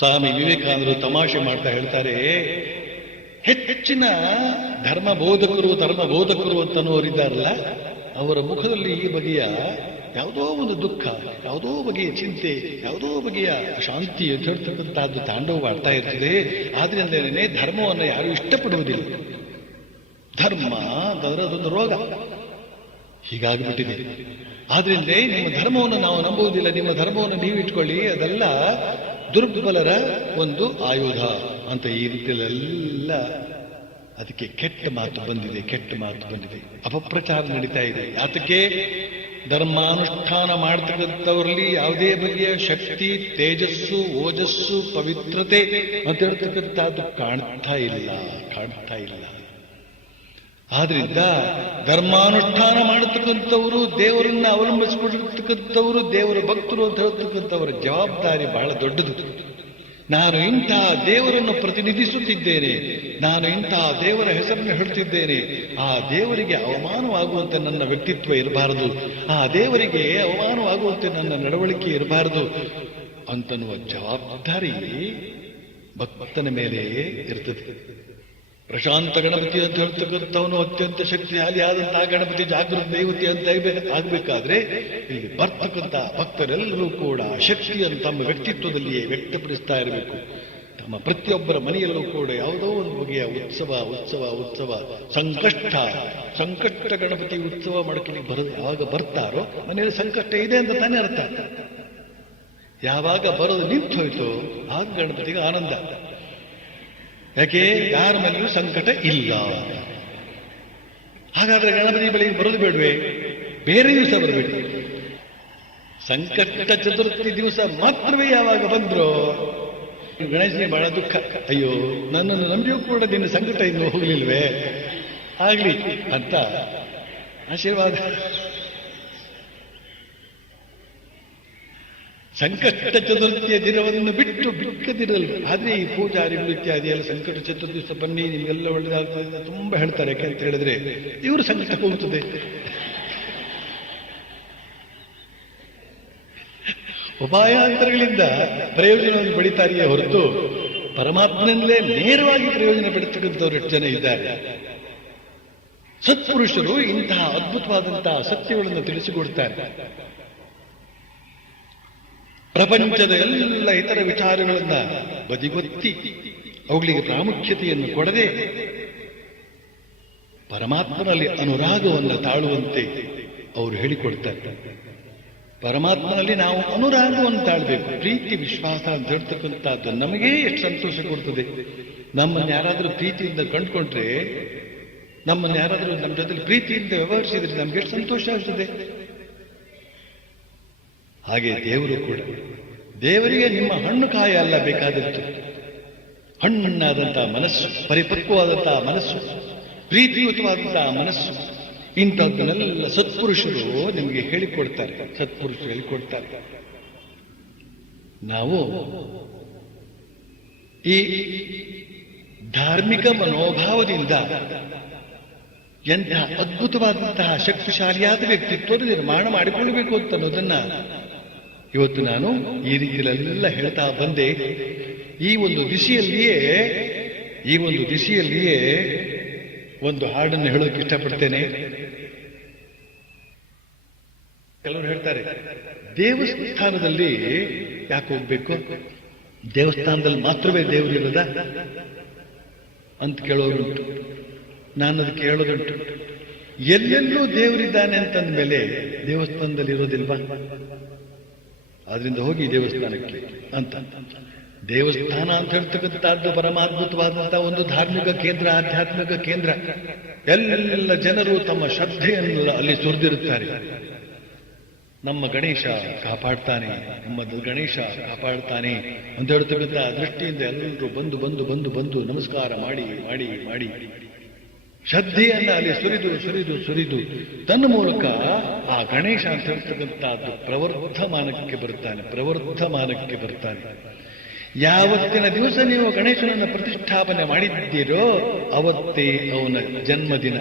ಸ್ವಾಮಿ ವಿವೇಕಾನಂದರು ತಮಾಷೆ ಮಾಡ್ತಾ ಹೇಳ್ತಾರೆ, ಹೆಚ್ಚಿನ ಧರ್ಮಬೋಧಕರು ಅಂತನೋರಿದ್ದಾರಲ್ಲ, ಅವರ ಮುಖದಲ್ಲಿ ಈ ಬಗೆಯ ಯಾವುದೋ ಒಂದು ದುಃಖ, ಯಾವುದೋ ಬಗೆಯ ಚಿಂತೆ, ಯಾವುದೋ ಬಗೆಯ ಶಾಂತಿ ಹೇಳ್ತಕ್ಕಂಥದ್ದು ತಾಂಡವವಾಡ್ತಾ ಇರ್ತದೆ. ಆದ್ರಿಂದಲೇ ಧರ್ಮವನ್ನು ಯಾರು ಇಷ್ಟಪಡುವುದಿಲ್ಲ. ಧರ್ಮ ಅಂತಂದ್ರೆ ಅದೊಂದು ರೋಗ ಹೀಗಾಗಿಬಿಟ್ಟಿದೆ. ಆದ್ರಿಂದ ನಿಮ್ಮ ಧರ್ಮವನ್ನು ನಾವು ನಂಬುವುದಿಲ್ಲ, ನಿಮ್ಮ ಧರ್ಮವನ್ನು ನೀವು ಇಟ್ಕೊಳ್ಳಿ, ಅದೆಲ್ಲ ದುರ್ಬಲರ ಒಂದು ಆಯುಧ ಅಂತ ಈ ರೀತಿಯಲ್ಲೆಲ್ಲ ಅದಕ್ಕೆ ಕೆಟ್ಟ ಮಾತು ಬಂದಿದೆ, ಅಪಪ್ರಚಾರ ನಡೀತಾ ಇದೆ. ಯಾತಕ್ಕೆ? ಧರ್ಮಾನುಷ್ಠಾನ ಮಾಡ್ತಕ್ಕಂಥವರಲ್ಲಿ ಯಾವುದೇ ಬಗೆಯ ಶಕ್ತಿ, ತೇಜಸ್ಸು, ಓಜಸ್ಸು, ಪವಿತ್ರತೆ ಅಂತ ಹೇಳ್ತಕ್ಕಂಥದ್ದು ಕಾಣ್ತಾ ಇಲ್ಲ. ಆದ್ರಿಂದ ಧರ್ಮಾನುಷ್ಠಾನ ಮಾಡತಕ್ಕಂಥವರು, ದೇವರನ್ನ ಅವಲಂಬಿಸಿಕೊಂಡಿರ್ತಕ್ಕಂಥವರು, ದೇವರ ಭಕ್ತರು ಅಂತ ಹೇಳ್ತಕ್ಕಂಥವರ ಜವಾಬ್ದಾರಿ ಬಹಳ ದೊಡ್ಡದು. ನಾನು ಇಂತಹ ದೇವರನ್ನು ಪ್ರತಿನಿಧಿಸುತ್ತಿದ್ದೇನೆ, ನಾನು ಇಂತಹ ದೇವರ ಹೆಸರನ್ನು ಹೇಳ್ತಿದ್ದೇನೆ, ಆ ದೇವರಿಗೆ ಅವಮಾನವಾಗುವಂತೆ ನನ್ನ ವ್ಯಕ್ತಿತ್ವ ಇರಬಾರದು, ಆ ದೇವರಿಗೆ ಅವಮಾನವಾಗುವಂತೆ ನನ್ನ ನಡವಳಿಕೆ ಇರಬಾರದು ಅಂತನ್ನುವ ಜವಾಬ್ದಾರಿ ಭಕ್ತನ ಮೇಲೆ ಇರ್ತದೆ. ಪ್ರಶಾಂತ ಗಣಪತಿ ಅಂತ ಹೇಳ್ತಕ್ಕಂಥವನು ಅತ್ಯಂತ ಶಕ್ತಿಶಾಲಿಯಾದಂತಹ ಗಣಪತಿ, ಜಾಗೃತ ದೇವತೆ ಅಂತ ಆಗಬೇಕಾದ್ರೆ ಇಲ್ಲಿ ಬರ್ತಕ್ಕಂಥ ಭಕ್ತರೆಲ್ಲರೂ ಕೂಡ ಶಕ್ತಿಯನ್ನು ತಮ್ಮ ವ್ಯಕ್ತಿತ್ವದಲ್ಲಿಯೇ ವ್ಯಕ್ತಪಡಿಸ್ತಾ ಇರಬೇಕು. ತಮ್ಮ ಪ್ರತಿಯೊಬ್ಬರ ಮನೆಯಲ್ಲೂ ಕೂಡ ಯಾವುದೋ ಒಂದು ಬಗೆಯ ಉತ್ಸವ, ಸಂಕಷ್ಟ ಗಣಪತಿ ಉತ್ಸವ ಮಾಡಕ್ಕೆ ಯಾವಾಗ ಬರ್ತಾರೋ ಮನೆಯಲ್ಲಿ ಸಂಕಷ್ಟ ಇದೆ ಅಂತ ತಾನೇ ಅರ್ಥ. ಯಾವಾಗ ಬರೋದು ನಿಂತು ಹೋಯ್ತು ಆಗ ಗಣಪತಿಗೆ ಆನಂದ. ಯಾಕೆ? ಯಾರ ಮನೆಯೂ ಸಂಕಟ ಇಲ್ಲ. ಹಾಗಾದ್ರೆ ಗಣಪತಿ ಬಳಿಗೆ ಬರೋದು ಬೇಡವೇ? ಬೇರೆ ದಿವಸ ಬರಬೇಡಿ. ಸಂಕಷ್ಟ ಚತುರ್ಥಿ ದಿವಸ ಮಾತ್ರವೇ ಯಾವಾಗ ಬಂದ್ರು ಗಣೇಶನಿಗೆ ಬಹಳ ದುಃಖ, ಅಯ್ಯೋ ನನ್ನನ್ನು ನಂಬಿಯೂ ಕೂಡ ನಿನ್ನ ಸಂಕಟ ಇನ್ನು ಹೋಗ್ಲಿಲ್ವೇ, ಆಗ್ಲಿ ಅಂತ ಆಶೀರ್ವಾದ. ಸಂಕಷ್ಟ ಚತುರ್ಥಿಯ ದಿನವನ್ನು ಬಿಟ್ಟು ಬಿಕ್ಕದಿರಲು. ಆದ್ರೆ ಈ ಪೂಜಾರಿಗಳು ಇತ್ಯಾದಿ ಎಲ್ಲ ಸಂಕಟ ಚತುರ್ಥಿ ದಿವಸ ಬನ್ನಿ ನಿಮ್ಗೆಲ್ಲ ಒಳ್ಳೆದಾಗ್ತದೆ ಅಂತ ತುಂಬಾ ಹೇಳ್ತಾರೆ. ಯಾಕೆ ಅಂತ ಹೇಳಿದ್ರೆ ಇವರು ಸಂಕಟ ಹೋಗುತ್ತದೆ. ಉಪಾಯಾಂತರಗಳಿಂದ ಪ್ರಯೋಜನವನ್ನು ಪಡಿತಾರೆಯೇ ಹೊರತು ಪರಮಾತ್ಮನಲ್ಲೇ ನೇರವಾಗಿ ಪ್ರಯೋಜನ ಪಡೆತಕ್ಕಂಥವ್ರು ಎಷ್ಟು ಜನ ಇದ್ದಾರೆ. ಸತ್ಪುರುಷರು ಇಂತಹ ಅದ್ಭುತವಾದಂತಹ ಸತ್ಯಗಳನ್ನು ತಿಳಿಸಿಕೊಡ್ತಾರೆ. ಪ್ರಪಂಚದ ಎಲ್ಲ ಇತರ ವಿಚಾರಗಳನ್ನ ಬದಿಗೊತ್ತಿ ಅವುಗಳಿಗೆ ಪ್ರಾಮುಖ್ಯತೆಯನ್ನು ಕೊಡದೆ ಪರಮಾತ್ಮನಲ್ಲಿ ಅನುರಾಗವನ್ನು ತಾಳುವಂತೆ ಅವರು ಹೇಳಿಕೊಡ್ತಾರೆ. ಪರಮಾತ್ಮನಲ್ಲಿ ನಾವು ಅನುರಾಗವನ್ನು ತಾಳ್ಬೇಕು. ಪ್ರೀತಿ ವಿಶ್ವಾಸ ಅಂತ ಹೇಳ್ತಕ್ಕಂಥದ್ದು ನಮಗೆ ಎಷ್ಟು ಸಂತೋಷ ಕೊಡ್ತದೆ. ನಮ್ಮನ್ನು ಯಾರಾದರೂ ಪ್ರೀತಿಯಿಂದ ಕಂಡುಕೊಂಡ್ರೆ, ನಮ್ಮನ್ನು ಯಾರಾದರೂ ನಮ್ಮ ಜೊತೆ ಪ್ರೀತಿಯಿಂದ ವ್ಯವಹರಿಸಿದ್ರೆ ನಮ್ಗೆ ಎಷ್ಟು ಸಂತೋಷ ಆಗ್ತದೆ. ಹಾಗೆ ದೇವರು ಕೂಡ, ದೇವರಿಗೆ ನಿಮ್ಮ ಹಣ್ಣು ಕಾಯ ಅಲ್ಲ ಬೇಕಾದದ್ದು, ಹಣ್ಣಾದಂತಹ ಮನಸ್ಸು, ಪರಿಪಕ್ವವಾದಂತಹ ಮನಸ್ಸು, ಪ್ರೀತಿಯುತವಾದಂತಹ ಮನಸ್ಸು. ಇಂಥದ್ದನ್ನೆಲ್ಲ ಸತ್ಪುರುಷರು ನಿಮಗೆ ಹೇಳಿಕೊಡ್ತಾರೆ. ನಾವು ಈ ಧಾರ್ಮಿಕ ಮನೋಭಾವದಿಂದ ಎಂತಹ ಅದ್ಭುತವಾದಂತಹ ಶಕ್ತಿಶಾಲಿಯಾದ ವ್ಯಕ್ತಿತ್ವದ ನಿರ್ಮಾಣ ಮಾಡಿಕೊಳ್ಳಬೇಕು ಅಂತ ಅನ್ನೋದನ್ನ ಇವತ್ತು ನಾನು ಈ ರೀತಿಯಲ್ಲೆಲ್ಲ ಹೇಳ್ತಾ ಬಂದೆ. ಈ ಒಂದು ದಿಶೆಯಲ್ಲಿಯೇ ಒಂದು ಹಾಡನ್ನು ಹೇಳೋಕೆ ಇಷ್ಟಪಡ್ತೇನೆ. ಕೆಲವರು ಹೇಳ್ತಾರೆ, ದೇವಸ್ಥಾನದಲ್ಲಿ ಯಾಕೆ ಹೋಗ್ಬೇಕು, ದೇವಸ್ಥಾನದಲ್ಲಿ ಮಾತ್ರವೇ ದೇವರಿಲ್ಲದ ಅಂತ ಕೇಳೋರುಂಟು. ನಾನು ಅದಕ್ಕೆ ಹೇಳೋದುಂಟು, ಎಲ್ಲೆಲ್ಲೂ ದೇವರಿದ್ದಾನೆ ಅಂತಂದ ಮೇಲೆ ದೇವಸ್ಥಾನದಲ್ಲಿ ಇರೋದಿಲ್ವಾ? ಆದ್ರಿಂದ ಹೋಗಿ ದೇವಸ್ಥಾನಕ್ಕೆ ಅಂತ. ದೇವಸ್ಥಾನ ಅಂತ ಹೇಳ್ತಕ್ಕಂಥದ್ದು ಪರಮಾದ್ಭುತವಾದಂತಹ ಒಂದು ಧಾರ್ಮಿಕ ಕೇಂದ್ರ, ಆಧ್ಯಾತ್ಮಿಕ ಕೇಂದ್ರ. ಎಲ್ಲ ಜನರು ತಮ್ಮ ಶ್ರದ್ಧೆಯನ್ನೆಲ್ಲ ಅಲ್ಲಿ ಸುರಿದಿರುತ್ತಾರೆ. ನಮ್ಮ ಗಣೇಶ ಕಾಪಾಡ್ತಾನೆ ಅಂತ ಹೇಳ್ತಕ್ಕಂಥ ದೃಷ್ಟಿಯಿಂದ ಎಲ್ಲರೂ ಬಂದು ನಮಸ್ಕಾರ ಮಾಡಿ ಶ್ರದ್ಧೆಯನ್ನ ಅಲ್ಲಿ ಸುರಿದು ತನ್ನ ಮೂಲಕ ಆ ಗಣೇಶ ಅಂತ ಹೇಳ್ತಕ್ಕಂಥದ್ದು ಪ್ರವರ್ಧಮಾನಕ್ಕೆ ಬರ್ತಾನೆ. ಯಾವತ್ತಿನ ದಿವಸ ನೀವು ಗಣೇಶನನ್ನು ಪ್ರತಿಷ್ಠಾಪನೆ ಮಾಡಿದ್ದೀರೋ ಅವತ್ತೇ ಅವನ ಜನ್ಮದಿನ.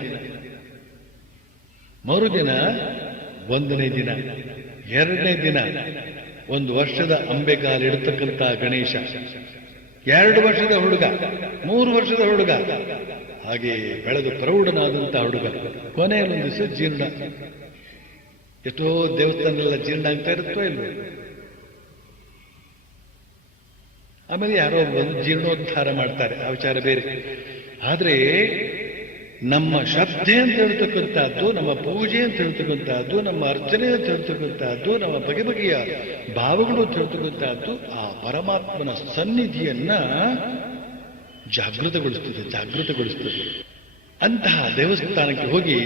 ಮರುದಿನ 1ನೇ ದಿನ, 2ನೇ ದಿನ, 1 ವರ್ಷದ ಅಂಬೆಗಾಲಿಡ್ತಕ್ಕಂಥ ಗಣೇಶ, 2 ವರ್ಷದ ಹುಡುಗ, 3 ವರ್ಷದ ಹುಡುಗ, ಹಾಗೆ ಬೆಳೆದು ಪ್ರೌಢನಾದಂಥ ಹುಡುಗ, ಕೊನೆಯಲ್ಲಿ ಒಂದು ದಿವಸ ಜೀರ್ಣ. ಎಷ್ಟೋ ದೇವಸ್ಥಾನೆಲ್ಲ ಜೀರ್ಣ ಆಗ್ತಾ ಇರುತ್ತೋ ಇಲ್ವೋ, ಆಮೇಲೆ ಯಾರೋ ಬಂದು ಜೀರ್ಣೋದ್ಧಾರ ಮಾಡ್ತಾರೆ, ಆ ವಿಚಾರ ಬೇರೆ. ಆದ್ರೆ ನಮ್ಮ ಶ್ರದ್ಧೆ ಅಂತ ಹೇಳ್ತಕ್ಕಂಥದ್ದು, ನಮ್ಮ ಪೂಜೆ ಅಂತ ಹೇಳ್ತಕ್ಕಂಥದ್ದು, ನಮ್ಮ ಅರ್ಚನೆ ಅಂತ ಹೇಳ್ತಕ್ಕಂಥದ್ದು, ನಮ್ಮ ಬಗೆ ಬಗೆಯ ಭಾವಗಳು ಅಂತ ಹೇಳ್ತಕ್ಕಂಥದ್ದು ಆ ಪರಮಾತ್ಮನ ಸನ್ನಿಧಿಯನ್ನ ಜಾಗೃತಗೊಳಿಸ್ತದೆ. ಅಂತಹ ದೇವಸ್ಥಾನಕ್ಕೆ ಹೋಗಿ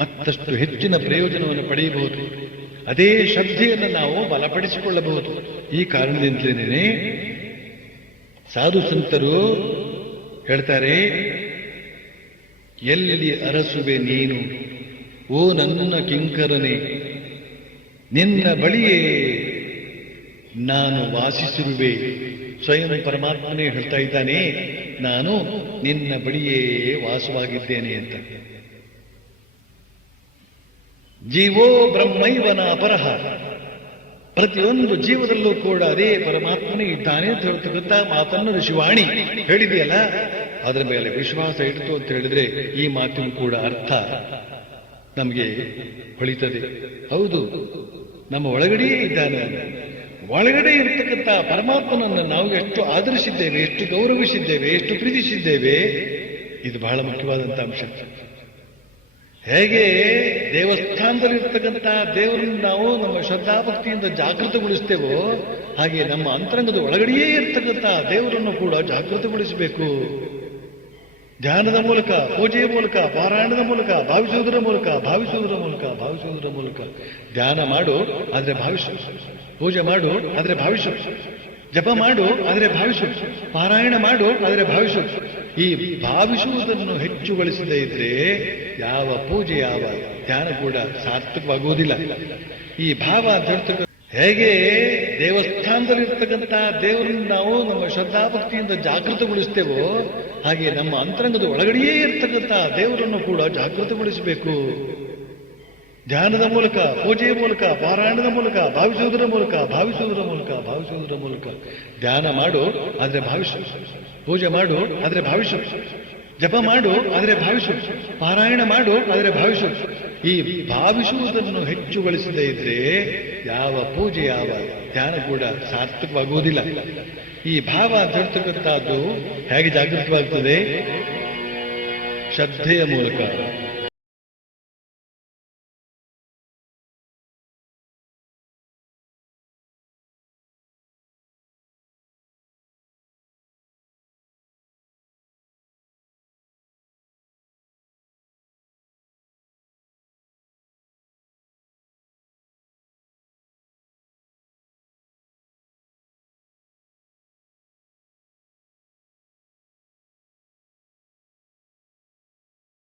ಮತ್ತಷ್ಟು ಹೆಚ್ಚಿನ ಪ್ರಯೋಜನವನ್ನು ಪಡೆಯಬಹುದು. ಅದೇ ಶ್ರದ್ಧೆಯನ್ನು ನಾವು ಬಲಪಡಿಸಿಕೊಳ್ಳಬಹುದು. ಈ ಕಾರಣದಿಂದಲೇ ಸಾಧು ಸಂತರು ಹೇಳ್ತಾರೆ, ಎಲ್ಲಿ ಅರಸುವೆ ನೀನು ಓ ನನ್ನ ಕಿಂಕರನೆ, ನಿನ್ನ ಬಳಿಯೇ ನಾನು ವಾಸಿಸಿರುವೆ. ಸ್ವಯಂ ಪರಮಾತ್ಮನೇ ಹೇಳ್ತಾ ಇದ್ದಾನೆ, ನಾನು ನಿನ್ನ ಬಳಿಯೇ ವಾಸವಾಗಿದ್ದೇನೆ ಅಂತ. ಜೀವೋ ಬ್ರಹ್ಮೈವನ ಅಪರಃ, ಪ್ರತಿಯೊಂದು ಜೀವದಲ್ಲೂ ಕೂಡ ಅದೇ ಪರಮಾತ್ಮನೇ ಇದ್ದಾನೆ ಅಂತ ಹೇಳ್ತಕ್ಕಂಥ ಮಾತನ್ನು ಋಷಿವಾಣಿ ಹೇಳಿದೆಯಲ್ಲ, ಅದರ ಮೇಲೆ ವಿಶ್ವಾಸ ಇಡ್ತು ಅಂತ ಹೇಳಿದ್ರೆ ಈ ಮಾತಿನ ಕೂಡ ಅರ್ಥ ನಮಗೆ ಹೊಳಿತದೆ. ಹೌದು, ನಮ್ಮ ಒಳಗಡೆಯೇ ಇದ್ದಾನೆ. ಒಳಗಡೆ ಇರತಕ್ಕಂಥ ಪರಮಾತ್ಮನನ್ನು ನಾವು ಎಷ್ಟು ಆದರಿಸಿದ್ದೇವೆ, ಎಷ್ಟು ಗೌರವಿಸಿದ್ದೇವೆ, ಎಷ್ಟು ಪ್ರೀತಿಸಿದ್ದೇವೆ, ಇದು ಬಹಳ ಮುಖ್ಯವಾದಂಥ ಅಂಶ. ಹೇಗೆ ದೇವಸ್ಥಾನದಲ್ಲಿರ್ತಕ್ಕಂಥ ದೇವರನ್ನು ನಾವು ನಮ್ಮ ಶ್ರದ್ಧಾಭಕ್ತಿಯಿಂದ ಜಾಗೃತಗೊಳಿಸ್ತೇವೋ, ಹಾಗೆ ನಮ್ಮ ಅಂತರಂಗದ ಒಳಗಡೆಯೇ ಇರ್ತಕ್ಕಂಥ ದೇವರನ್ನು ಕೂಡ ಜಾಗೃತಗೊಳಿಸಬೇಕು. ಧ್ಯಾನದ ಮೂಲಕ, ಪೂಜೆಯ ಮೂಲಕ, ಪಾರಾಯಣದ ಮೂಲಕ, ಭಾವಿಸುವುದರ ಮೂಲಕ. ಧ್ಯಾನ ಮಾಡು ಆದರೆ ಭಾವಿಸು, ಪೂಜೆ ಮಾಡು ಆದರೆ ಭಾವಿಸು, ಜಪ ಮಾಡು ಆದರೆ ಭಾವಿಸು, ಪಾರಾಯಣ ಮಾಡು ಆದರೆ ಭಾವಿಸು. ಈ ಭಾವಿಸುವುದನ್ನು ಹೆಚ್ಚುಗೊಳಿಸದೇ ಇದ್ರೆ ಯಾವ ಪೂಜೆ, ಯಾವ ಧ್ಯಾನ ಕೂಡ ಸಾರ್ಥಕವಾಗುವುದಿಲ್ಲ. ಈ ಭಾವ ಅಂತ ಹೇಗೆ ದೇವಸ್ಥಾನದಲ್ಲಿರ್ತಕ್ಕಂಥ ದೇವರನ್ನು ನಾವು ನಮ್ಮ ಶ್ರದ್ಧಾಭಕ್ತಿಯಿಂದ ಜಾಗೃತಗೊಳಿಸ್ತೇವೋ, ಹಾಗೆ ನಮ್ಮ ಅಂತರಂಗದ ಒಳಗಡೆಯೇ ಇರ್ತಕ್ಕಂಥ ದೇವರನ್ನು ಕೂಡ ಜಾಗೃತಗೊಳಿಸಬೇಕು. ಧ್ಯಾನದ ಮೂಲಕ, ಪೂಜೆಯ ಮೂಲಕ, ಪಾರಾಯಣದ ಮೂಲಕ, ಭಾವಿಸುವುದರ ಮೂಲಕ. ಧ್ಯಾನ ಮಾಡು ಆದರೆ ಭಾವಿಸು, ಪೂಜೆ ಮಾಡು ಆದರೆ ಭಾವಿಸು, ಜಪ ಮಾಡು ಆದರೆ ಭಾವಿಸು, ಪಾರಾಯಣ ಮಾಡು ಆದರೆ ಭಾವಿಸು. ಈ ಭಾವಿಸುವುದನ್ನು ಹೆಚ್ಚುಗೊಳಿಸದೇ ಇದ್ರೆ ಯಾವ ಪೂಜೆ, ಯಾವ ಧ್ಯಾನ ಕೂಡ ಸಾರ್ಥಕವಾಗುವುದಿಲ್ಲ. ಈ ಭಾವ ಧರ್ತಕ್ಕಂಥದ್ದು ಹೇಗೆ ಜಾಗೃತವಾಗ್ತದೆ? ಶ್ರದ್ಧೆಯ ಮೂಲಕ,